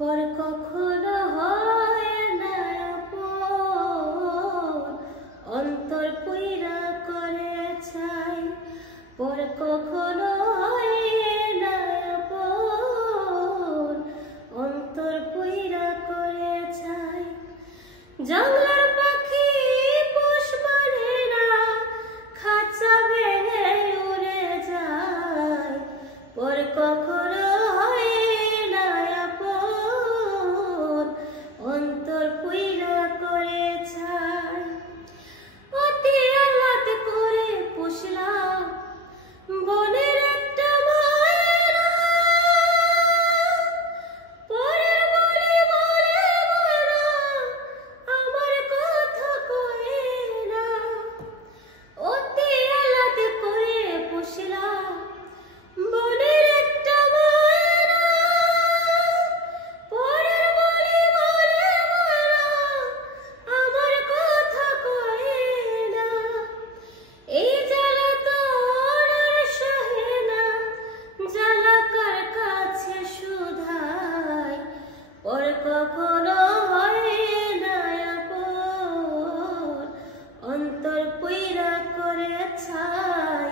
পর কখনো হয় না আপন, অন্তর পুইরা করে ছাই। পর কখনো হয় না আপন, অন্তর পুইরা করে ছাই। জঙ্গলার পাখি পোষ মানে না, খাঁচা ভেঙে উড়ে যায়। পর কখনো হয় না আপন, অন্তর পুইরা করে ছাই। অতি আহ্লাদ করে পুষলাম বনের একটা ময়না, পরের বলি বলে ময়না আমার কথা কয়ে না। অতি আহ্লাদ করে পুষলাম বনের একটা ময়না, পরের বলি বলে ময়না আমার কথা কয়ে না। এই জ্বালা তোর আর সহে না, জ্বালা কার কাছে শুধাই। পর কখনো হয় না আপন, অন্তর পুইরা করে ছাই।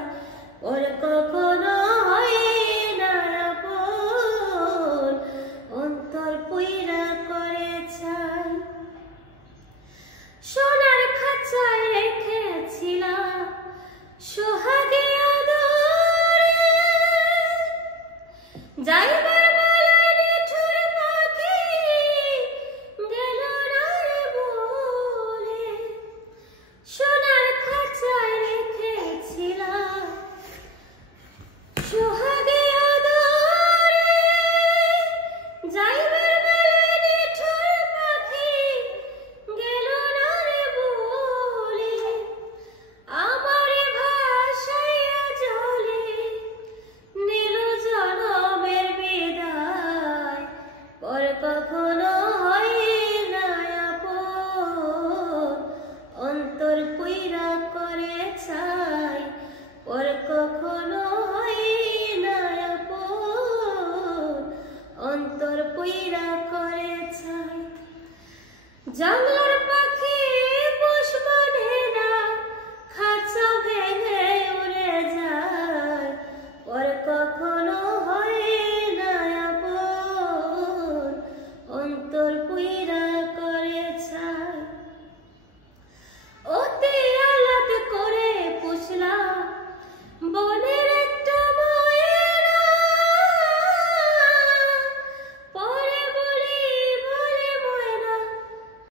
পর কখনো হয় না আপন, অন্তর পুইরা করে ছাই। সোনার খাঁচায় রেখেছিলাম সোহাগে আদরে, যাইবার বেলায় নিঠুর পাখি গেল না রে বলে। সোনার খাঁচায় রেখেছিলাম সোহাগে আদরে, যাইবার বেলায় নিঠুর পাখি গেল না রে বলে। আমারে ভাসাইয়া জলে নীল জনমের বিদায়। পর কখনো হয় না আপন, অন্তর পুইরা করে ছাই। পর কখনো হয় না আপন, অন্তর পুইরা করে ছাই। জঙ্গলার